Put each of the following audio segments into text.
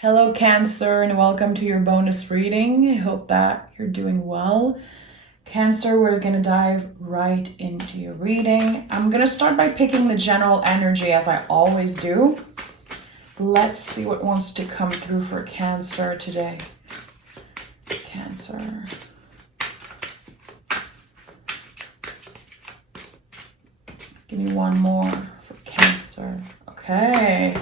Hello, Cancer, and welcome to your bonus reading. I hope that you're doing well. Cancer, we're going to dive right into your reading. I'm going to start by picking the general energy as I always do. Let's see what wants to come through for Cancer today. Cancer. Give me one more for Cancer. Okay.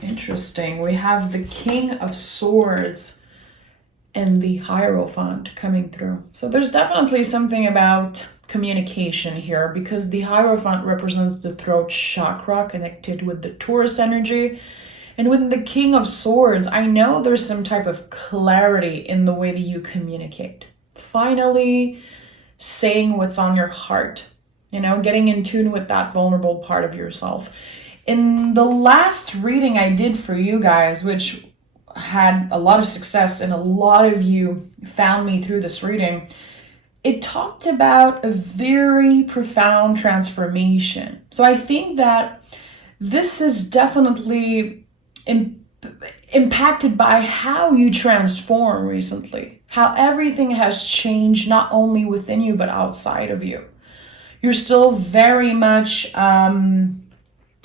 Interesting. We have the King of Swords and the Hierophant coming through. So there's definitely something about communication here because the Hierophant represents the throat chakra connected with the Taurus energy. And with the King of Swords, I know there's some type of clarity in the way that you communicate. Finally saying what's on your heart, getting in tune with that vulnerable part of yourself. In the last reading I did for you guys, which had a lot of success and a lot of you found me through this reading, it talked about a very profound transformation. So I think that this is definitely impacted by how you transform recently, how everything has changed not only within you but outside of you. You're still very much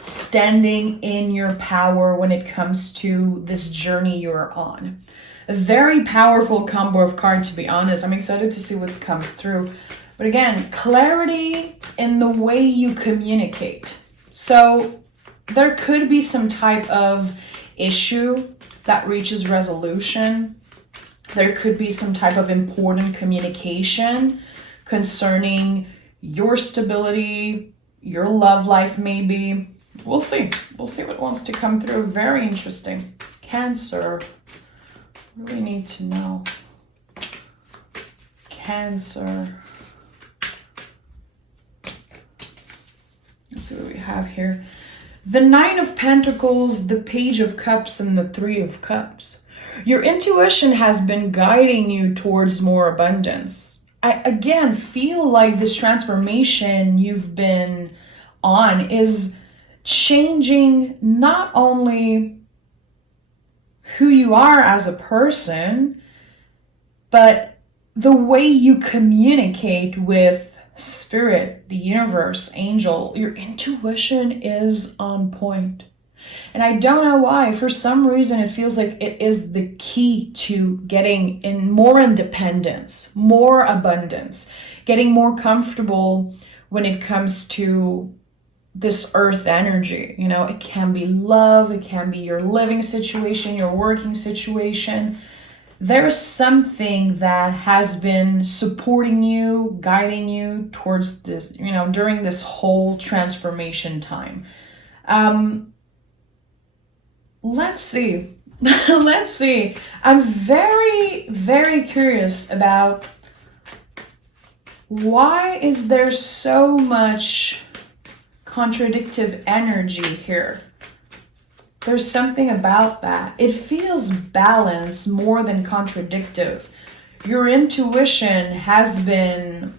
standing in your power when it comes to this journey you're on. A very powerful combo of cards, to be honest. I'm excited to see what comes through. But again, clarity in the way you communicate. So there could be some type of issue that reaches resolution. There could be some type of important communication concerning your stability, your love life maybe. We'll see. We'll see what wants to come through. Very interesting. Cancer. Really need to know. Cancer. Let's see what we have here. The Nine of Pentacles, the Page of Cups, and the Three of Cups. Your intuition has been guiding you towards more abundance. I, again, feel like this transformation you've been on is changing not only who you are as a person, but the way you communicate with spirit, the universe, angel. Your intuition is on point. And I don't know why. For some reason, it feels like it is the key to getting in more independence, more abundance, getting more comfortable when it comes to this earth energy. It can be love, it can be your living situation, your working situation. There's something that has been supporting you, guiding you towards this, during this whole transformation time. Let's see. Let's see. I'm very, very curious about why is there so much contradictive energy here. There's something about that. It feels balanced more than contradictive. Your intuition has been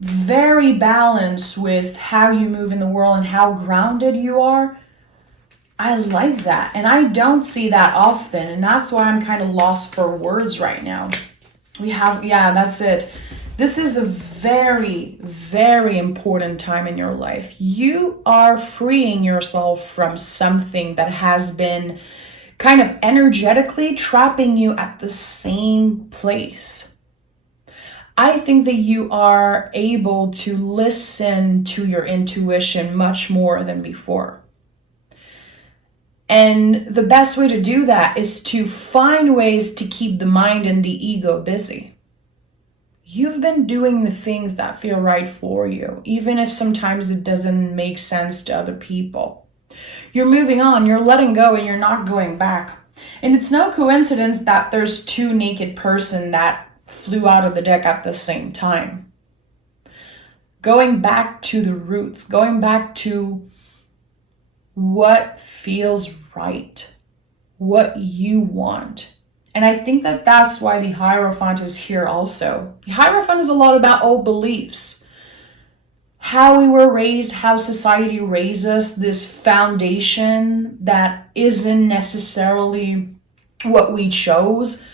very balanced with how you move in the world and how grounded you are. I like that. And I don't see that often. And that's why I'm kind of lost for words right now. That's it. This is a very, very important time in your life. You are freeing yourself from something that has been kind of energetically trapping you at the same place. I think that you are able to listen to your intuition much more than before. And the best way to do that is to find ways to keep the mind and the ego busy. You've been doing the things that feel right for you, even if sometimes it doesn't make sense to other people. You're moving on, you're letting go, and you're not going back. And it's no coincidence that there's two naked person that flew out of the deck at the same time. Going back to the roots, going back to what feels right, what you want. And I think that that's why the Hierophant is here also. The Hierophant is a lot about old beliefs. how we were raised, how society raised us, this foundation that isn't necessarily what we chose,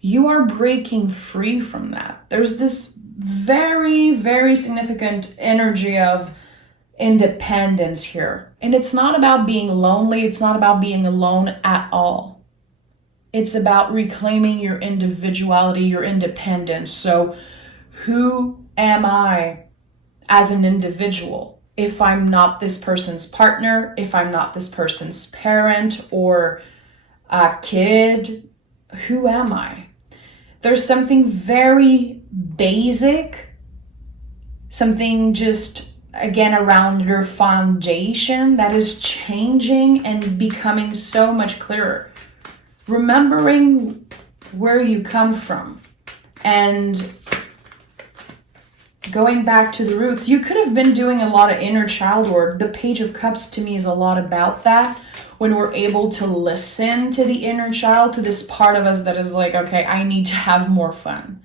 you are breaking free from that. There's this very, very significant energy of independence here. And it's not about being lonely. It's not about being alone at all. It's about reclaiming your individuality, your independence. So who am I as an individual? If I'm not this person's partner, if I'm not this person's parent or a kid, who am I? There's something very basic, something just, again, around your foundation that is changing and becoming so much clearer. Remembering where you come from and going back to the roots. You could have been doing a lot of inner child work. The Page of Cups to me is a lot about that. When we're able to listen to the inner child, to this part of us that is like, okay, I need to have more fun.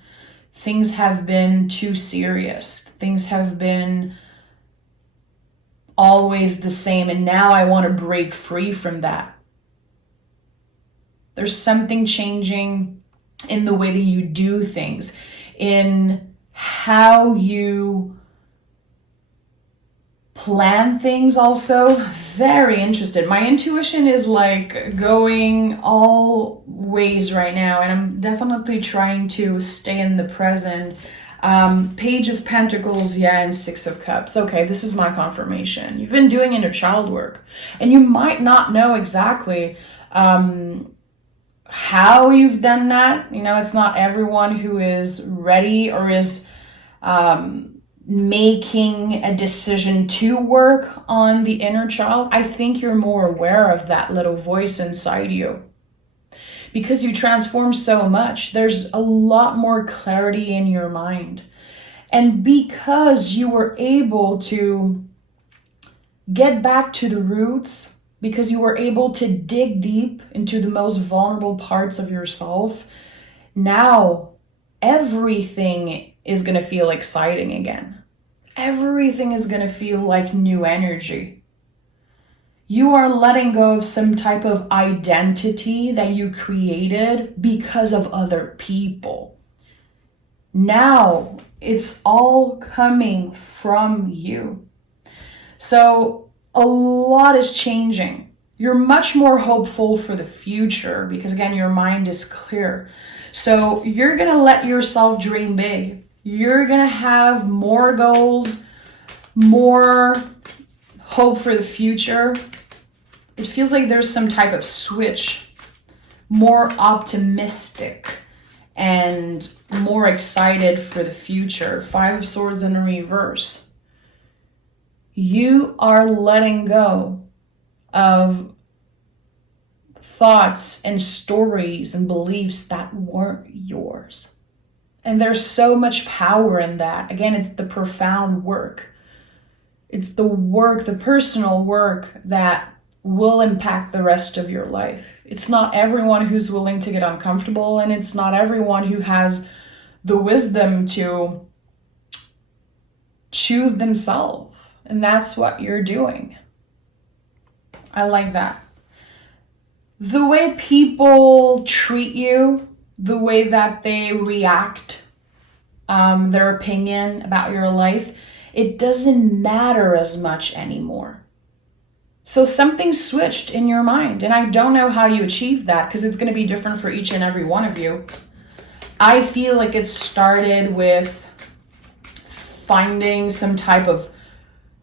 Things have been too serious. Things have been always the same, and now I want to break free from that. There's something changing in the way that you do things, in how you plan things also. Very interested. My intuition is like going all ways right now, and I'm definitely trying to stay in the present. Page of Pentacles, yeah, and Six of Cups. Okay, this is my confirmation. You've been doing inner child work, and you might not know exactly how you've done that. You know, it's not everyone who is ready or is making a decision to work on the inner child. I think you're more aware of that little voice inside you. Because you transform so much, there's a lot more clarity in your mind. And because you were able to get back to the roots, because you were able to dig deep into the most vulnerable parts of yourself, now everything is going to feel exciting again. Everything is going to feel like new energy. You are letting go of some type of identity that you created because of other people. Now it's all coming from you. So a lot is changing. You're much more hopeful for the future because, again, your mind is clear. So you're going to let yourself dream big. You're going to have more goals, more hope for the future. It feels like there's some type of switch, more optimistic and more excited for the future. Five of Swords in reverse. You are letting go of thoughts and stories and beliefs that weren't yours. And there's so much power in that. Again, it's the profound work. It's the work, the personal work that will impact the rest of your life. It's not everyone who's willing to get uncomfortable, and it's not everyone who has the wisdom to choose themselves. And that's what you're doing. I like that. The way people treat you, the way that they react, their opinion about your life, it doesn't matter as much anymore. So something switched in your mind, and I don't know how you achieve that because it's going to be different for each and every one of you. I feel like it started with finding some type of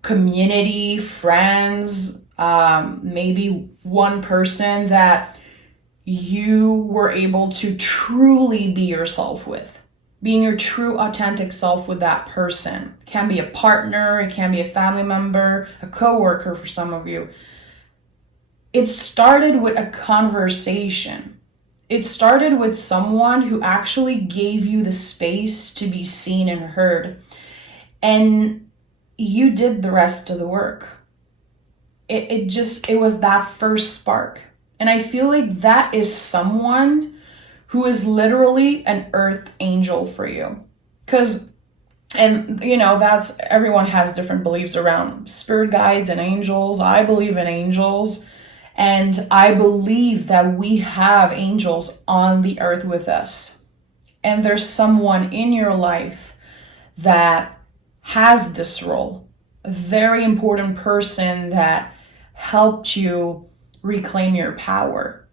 community, friends, maybe one person that you were able to truly be yourself with. Being your true authentic self with that person. It can be a partner, it can be a family member, a coworker for some of you. It started with a conversation. It started with someone who actually gave you the space to be seen and heard. And you did the rest of the work. It was that first spark. And I feel like that is someone who is literally an earth angel for you. Because And, that's, everyone has different beliefs around spirit guides and angels. I believe in angels. And I believe that we have angels on the earth with us. And there's someone in your life that has this role. A very important person that helped you reclaim your power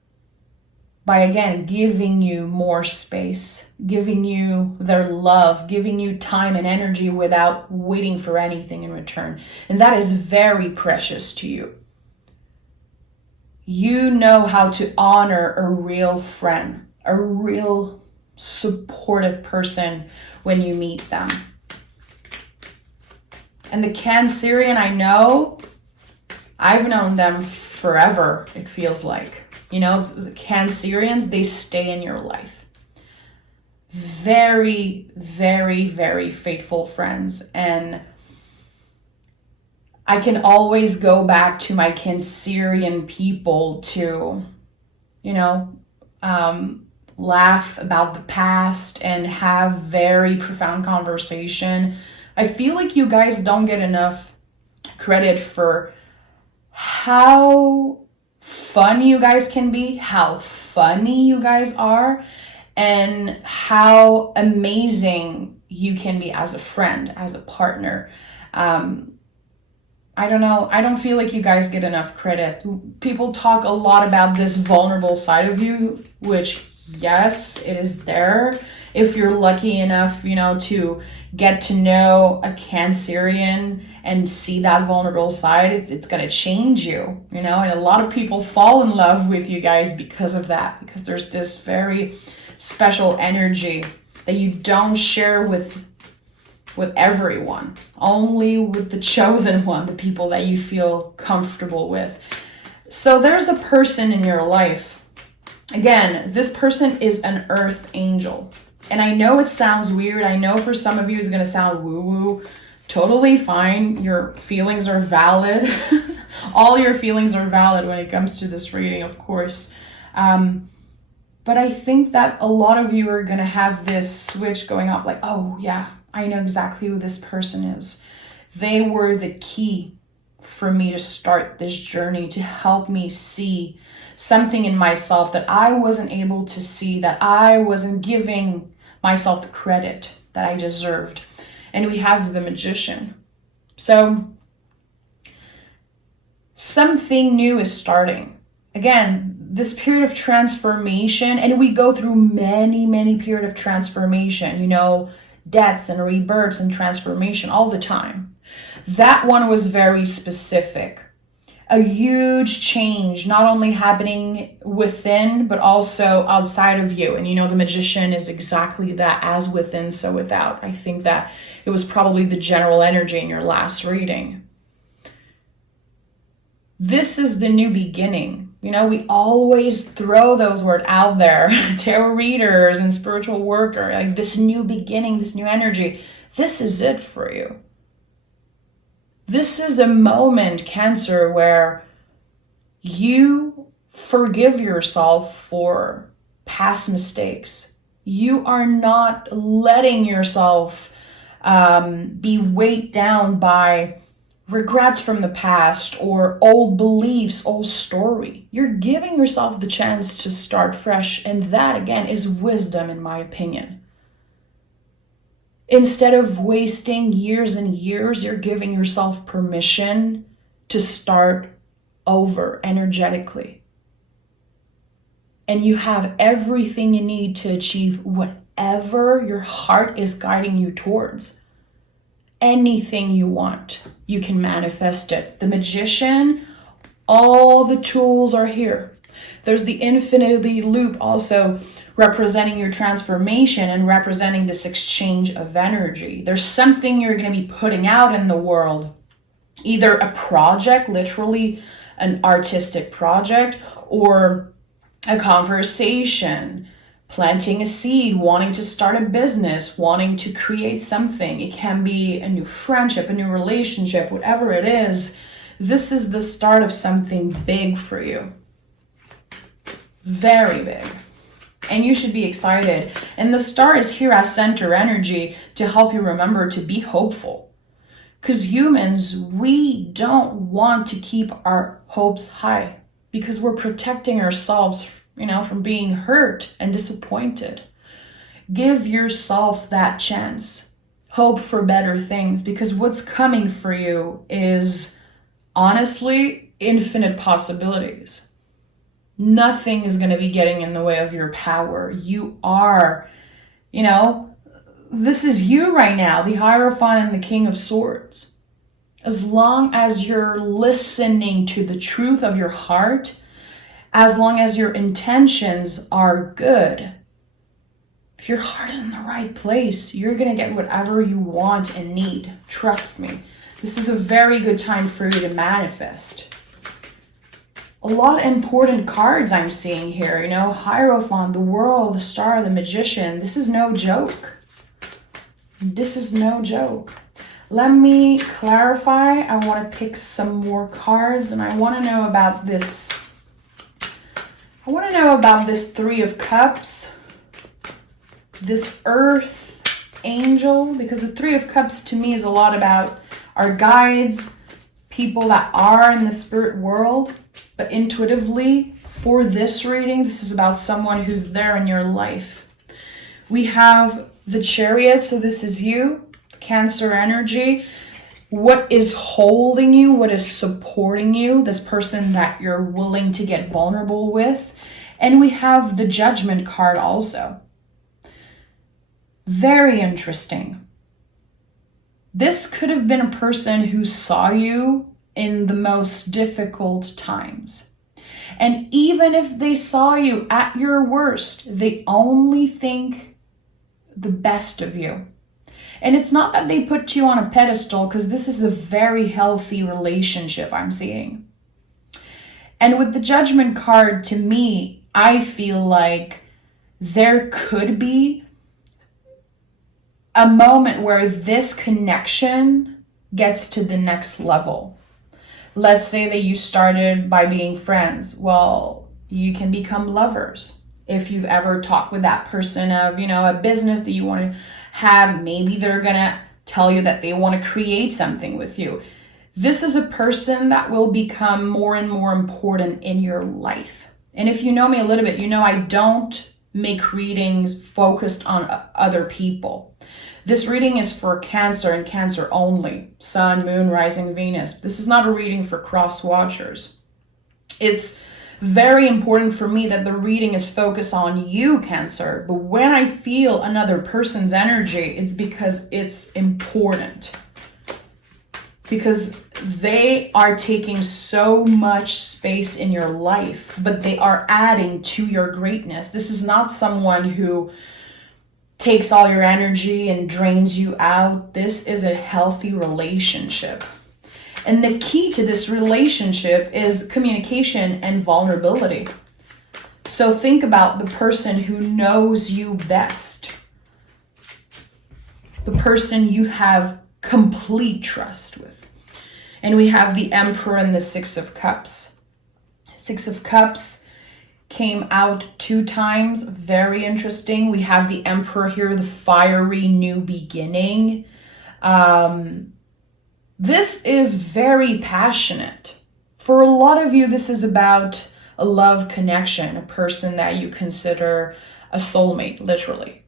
by, again, giving you more space, giving you their love, giving you time and energy without waiting for anything in return. And that is very precious to you. You know how to honor a real friend, a real supportive person when you meet them. And the Cancerian, I know, I've known them forever, it feels like. The Cancerians, they stay in your life. Very, very, very faithful friends. And I can always go back to my Cancerian people to, laugh about the past and have very profound conversation. I feel like you guys don't get enough credit for how fun you guys can be, how funny you guys are, and how amazing you can be as a friend, as a partner. I don't know. I don't feel like you guys get enough credit. People talk a lot about this vulnerable side of you, which, yes, it is there. If you're lucky enough, to get to know a Cancerian and see that vulnerable side, it's going to change you, and a lot of people fall in love with you guys because of that, because there's this very special energy that you don't share with everyone, only with the chosen one, the people that you feel comfortable with. So there's a person in your life. Again, this person is an earth angel. And I know it sounds weird. I know for some of you it's going to sound woo-woo. Totally fine. Your feelings are valid. All your feelings are valid when it comes to this reading, of course. But I think that a lot of you are going to have this switch going up, like, oh yeah, I know exactly who this person is. They were the key for me to start this journey, to help me see something in myself that I wasn't able to see, that I wasn't giving myself the credit that I deserved. And we have the Magician. So something new is starting. Again, this period of transformation, and we go through many, many periods of transformation, deaths and rebirths and transformation all the time. That one was very specific. A huge change, not only happening within, but also outside of you. And the Magician is exactly that, as within, so without. I think that it was probably the general energy in your last reading. This is the new beginning. We always throw those words out there, tarot readers and spiritual worker, like this new beginning, this new energy. This is it for you. This is a moment, Cancer, where you forgive yourself for past mistakes. You are not letting yourself be weighed down by regrets from the past or old beliefs, old story. You're giving yourself the chance to start fresh, and that, again, is wisdom, in my opinion. Instead of wasting years and years, you're giving yourself permission to start over energetically. And you have everything you need to achieve whatever your heart is guiding you towards. Anything you want, you can manifest it. The Magician, all the tools are here. There's the infinity loop also representing your transformation and representing this exchange of energy. There's something you're going to be putting out in the world, either a project, literally an artistic project, or a conversation, planting a seed, wanting to start a business, wanting to create something. It can be a new friendship, a new relationship, whatever it is. This is the start of something big for you. Very big. And you should be excited. And the star is here as center energy to help you remember to be hopeful. Because humans, we don't want to keep our hopes high because we're protecting ourselves, from being hurt and disappointed. Give yourself that chance. Hope for better things, because what's coming for you is honestly infinite possibilities. Nothing is going to be getting in the way of your power. You are, this is you right now, the Hierophant and the King of Swords. As long as you're listening to the truth of your heart, as long as your intentions are good, if your heart is in the right place, you're going to get whatever you want and need. Trust me. This is a very good time for you to manifest. A lot of important cards I'm seeing here, Hierophant, the World, the Star, the Magician. This is no joke. This is no joke. Let me clarify. I want to pick some more cards, and I want to know about this. I want to know about this Three of Cups, this Earth Angel, because the Three of Cups to me is a lot about our guides, people that are in the spirit world. But intuitively, for this reading, this is about someone who's there in your life. We have the Chariot, so this is you, Cancer energy. What is holding you? What is supporting you? This person that you're willing to get vulnerable with. And we have the Judgment card also. Very interesting. This could have been a person who saw you in the most difficult times. And even if they saw you at your worst, they only think the best of you. And it's not that they put you on a pedestal, because this is a very healthy relationship I'm seeing. And with the Judgment card, to me, I feel like there could be a moment where this connection gets to the next level. Let's say that you started by being friends. Well, you can become lovers. If you've ever talked with that person of, a business that you want to have, maybe they're going to tell you that they want to create something with you. This is a person that will become more and more important in your life. And if you know me a little bit, I don't make readings focused on other people. This reading is for Cancer and Cancer only. Sun, Moon, Rising, Venus. This is not a reading for cross watchers. It's very important for me that the reading is focused on you, Cancer. But when I feel another person's energy, it's because it's important. Because they are taking so much space in your life, but they are adding to your greatness. This is not someone who takes all your energy and drains you out. This is a healthy relationship. And the key to this relationship is communication and vulnerability. So think about the person who knows you best. The person you have complete trust with. And we have the Emperor and the Six of Cups. Six of Cups came out 2 times. Very interesting. We have the Emperor here, the fiery new beginning. This is very passionate. For a lot of you, this is about a love connection, a person that you consider a soulmate, literally.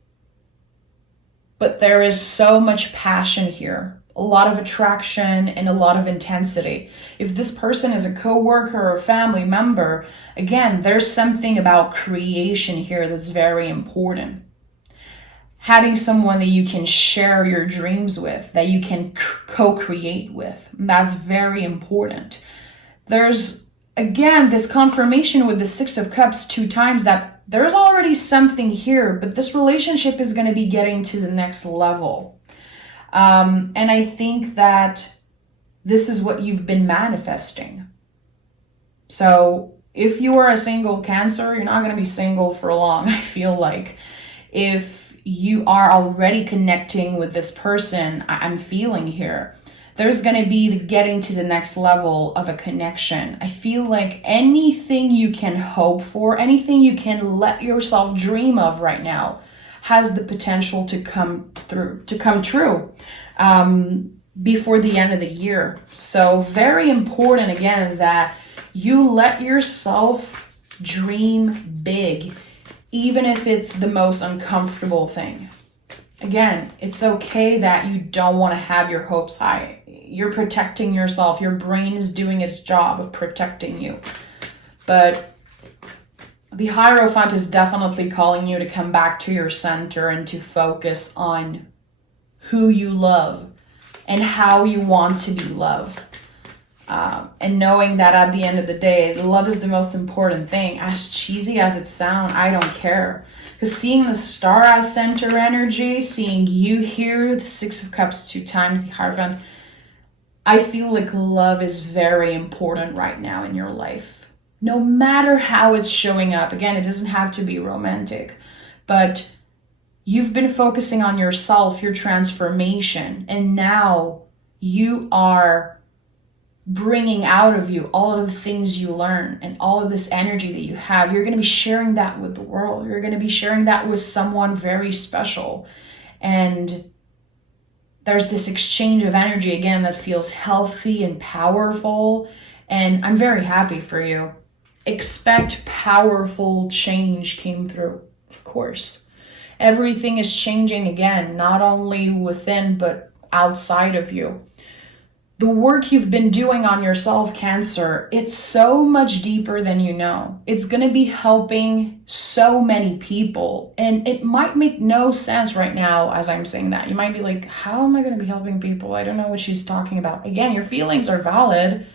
But there is so much passion here, a lot of attraction and a lot of intensity. If this person is a coworker or a family member, again, there's something about creation here that's very important. Having someone that you can share your dreams with, that you can co-create with, that's very important. There's, again, this confirmation with the Six of Cups 2 times that there's already something here, but this relationship is going to be getting to the next level. And I think that this is what you've been manifesting. So if you are a single Cancer, you're not going to be single for long, I feel like. If you are already connecting with this person, I'm feeling here, There's going to be the getting to the next level of a connection. I feel like anything you can hope for, anything you can let yourself dream of right now has the potential to come true before the end of the year. So very important, again, that you let yourself dream big, even if it's the most uncomfortable thing. Again, it's okay that you don't want to have your hopes high. You're protecting yourself. Your brain is doing its job of protecting you. But the Hierophant is definitely calling you to come back to your center and to focus on who you love and how you want to be loved. And knowing that at the end of the day, love is the most important thing. As cheesy as it sounds, I don't care. Because seeing the star as center energy, seeing you here, the Six of Cups 2 times, the Hierophant, I feel like love is very important right now in your life. No matter how it's showing up. Again, it doesn't have to be romantic. But you've been focusing on yourself, your transformation. And now you are bringing out of you all of the things you learn and all of this energy that you have. You're going to be sharing that with the world. You're going to be sharing that with someone very special. And there's this exchange of energy, again, that feels healthy and powerful. And I'm very happy for you. Expect powerful change came through, of course. Everything is changing again, not only within, but outside of you. The work you've been doing on yourself, Cancer, it's so much deeper than you know. It's going to be helping so many people. And it might make no sense right now as I'm saying that. You might be like, how am I going to be helping people? I don't know what she's talking about. Again, your feelings are valid.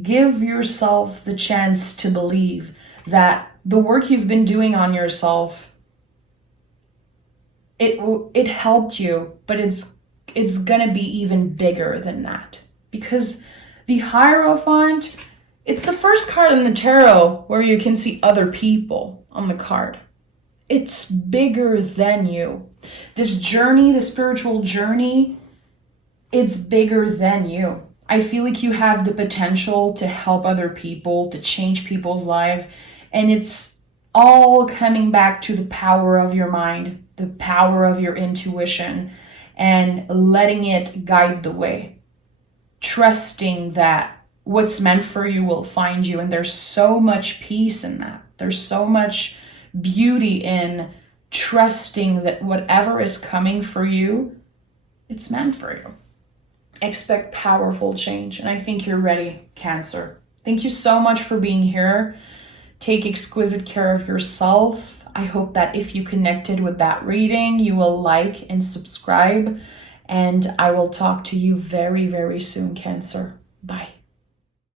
Give yourself the chance to believe that the work you've been doing on yourself, it helped you, but it's gonna be even bigger than that. Because the Hierophant, it's the first card in the tarot where you can see other people on the card. It's bigger than you. This journey, the spiritual journey, it's bigger than you. I feel like you have the potential to help other people, to change people's lives. And it's all coming back to the power of your mind, the power of your intuition, and letting it guide the way. Trusting that what's meant for you will find you. And there's so much peace in that. There's so much beauty in trusting that whatever is coming for you, it's meant for you. Expect powerful change. And I think you're ready, Cancer. Thank you so much for being here. Take exquisite care of yourself. I hope that if you connected with that reading, you will like and subscribe. And I will talk to you very, very soon, Cancer. Bye.